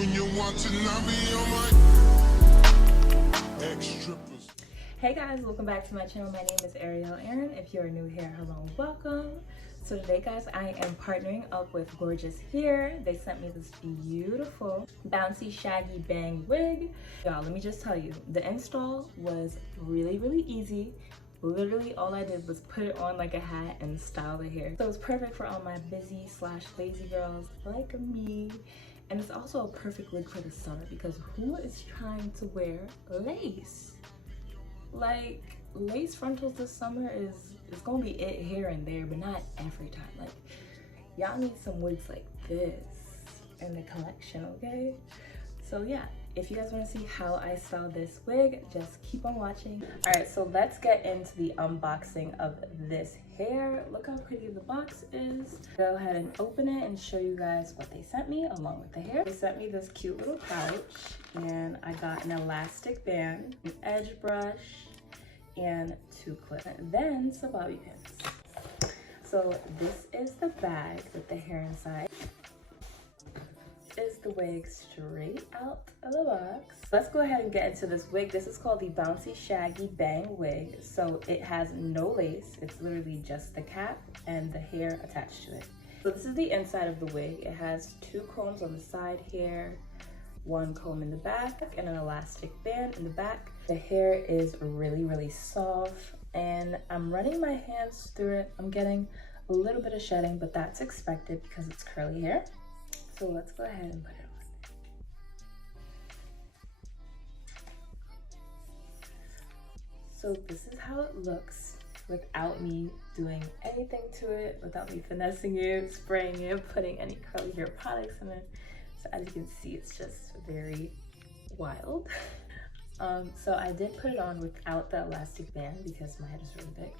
when you're watching, I'll be on my ex-strippers. Hey guys, welcome back to my channel. My name is Ariel. If you're new here, hello, welcome. So today guys, I am partnering up with Gorgius here. They sent me this beautiful bouncy shaggy bang wig. Y'all, let me just tell you, the install was really easy. Literally all I did was put it on like a hat and style the hair. So it's perfect for all my busy / lazy girls like me. And it's also a perfect wig for the summer because who is trying to wear lace? Like, lace frontals this summer is gonna be it here and there, but not every time. Like, y'all need some wigs like this in the collection, okay? So yeah, if you guys want to see how I style this wig, just keep on watching. All right, so let's get into the unboxing of this hair. Look how pretty the box is. Go ahead and open it and show you guys what they sent me along with the hair. They sent me this cute little pouch, and I got an elastic band, an edge brush, and 2 clips, and then some bobby pins. So this is the bag with the hair inside. Is the wig straight out of the box. Let's go ahead and get into this wig. This is called the Bouncy Shaggy Bang Wig. So it has no lace. It's literally just the cap and the hair attached to it. So this is the inside of the wig. It has 2 combs on the side here, 1 comb in the back, and an elastic band in the back. The hair is really soft, and I'm running my hands through it. I'm getting a little bit of shedding, but that's expected because it's curly hair. So let's go ahead and put it on. So this is how it looks without me doing anything to it, without me finessing it, spraying it, putting any curly hair products in it. So as you can see, it's just very wild. So I did put it on without the elastic band because my head is really big.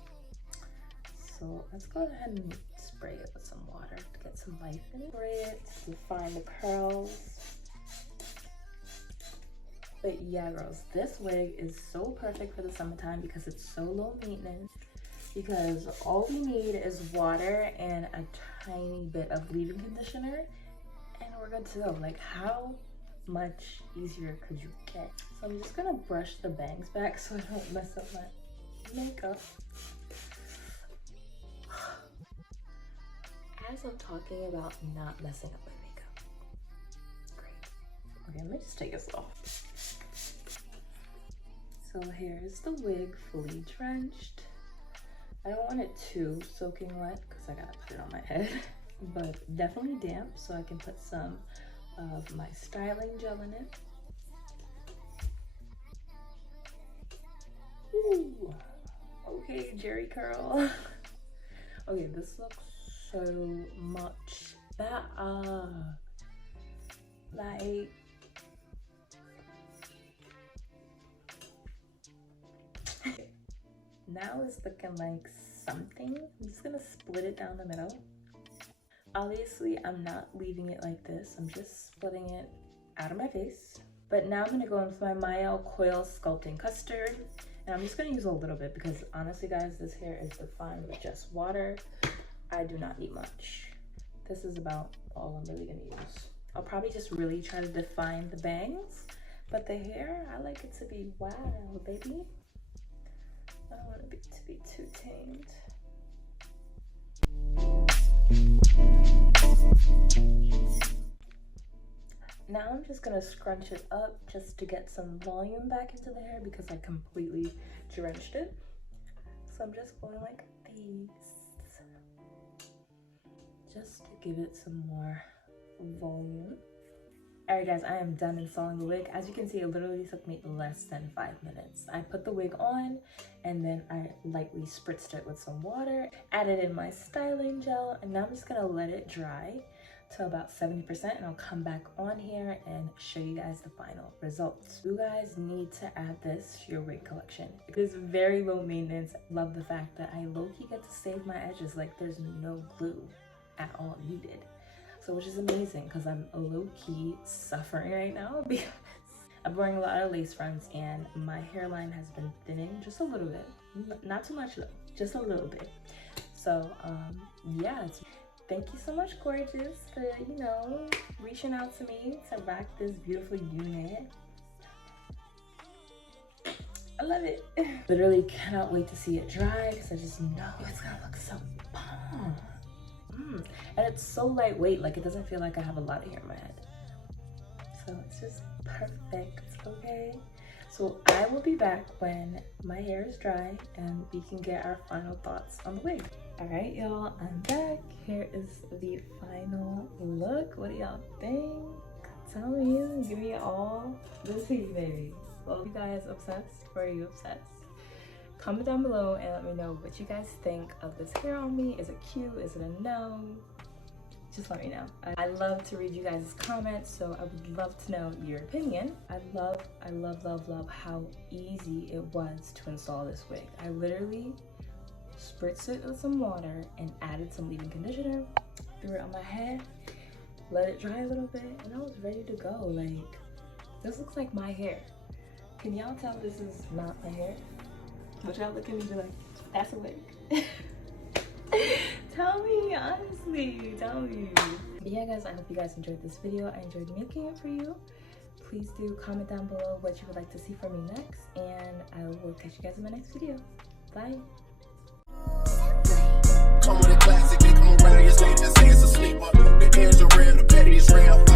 So let's go ahead and spray it with some water to get some life in it. Spray it to find the curls. But yeah, girls, this wig is so perfect for the summertime because it's so low maintenance. Because all we need is water and a tiny bit of leave-in conditioner, and we're good to go. Like, how much easier could you get? So I'm just gonna brush the bangs back so I don't mess up my makeup. As I'm talking about not messing up my makeup. Great. Okay, let me just take this off. So here's the wig fully drenched. I don't want it too soaking wet because I gotta put it on my head, but definitely damp so I can put some of my styling gel in it. Ooh, okay, Jerry curl. Okay, this looks so much better. Like, now it's looking like something. I'm just gonna split it down the middle. Obviously, I'm not leaving it like this. I'm just splitting it out of my face. But now I'm gonna go in with my Mielle Coil Sculpting Custard. And I'm just gonna use a little bit because honestly, guys, this hair is defined with just water. I do not need much. This is about all I'm really gonna use. I'll probably just really try to define the bangs, but the hair, I like it to be wild, baby. I don't want it to be too tamed. Now I'm just gonna scrunch it up just to get some volume back into the hair because I completely drenched it. So I'm just going like these, just to give it some more volume. Alright guys, I am done installing the wig. As you can see, it literally took me less than 5 minutes. I put the wig on and then I lightly spritzed it with some water, added in my styling gel, and now I'm just gonna let it dry to about 70% and I'll come back on here and show you guys the final results. You guys need to add this to your wig collection. It is very low maintenance. Love the fact that I low-key get to save my edges. Like, there's no glue at all needed. So which is amazing because I'm low-key suffering right now because I'm wearing a lot of lace fronts and my hairline has been thinning just a little bit. Not too much though, just a little bit. So yeah, thank you so much, Gorgius, for, you know, reaching out to me to rock this beautiful unit. I love it. Literally cannot wait to see it dry because I just know it's gonna look so bomb. And it's so lightweight, like it doesn't feel like I have a lot of hair in my head. So it's just perfect, okay? So I will be back when my hair is dry and we can get our final thoughts on the wig. All right, y'all, I'm back. Here is the final look. What do y'all think? Tell me, give me all the tea, baby. Well, you guys obsessed or are you obsessed? Comment down below and let me know what you guys think of this hair on me. Is it cute? Is it a no? Just let me know. I love to read you guys' comments, so I would love to know your opinion. I love how easy it was to install this wig. I literally spritzed it with some water and added some leave-in conditioner, threw it on my head, let it dry a little bit, and I was ready to go. Like, this looks like my hair. Can y'all tell this is not my hair? But y'all look at me and be like, that's a wig. Tell me, honestly, tell me. But yeah, guys, I hope you guys enjoyed this video. I enjoyed making it for you. Please do comment down below what you would like to see from me next, and I will catch you guys in my next video. Bye. Come with a classic, they come around, you say it's a sleeper. The ears are real, the petty is real.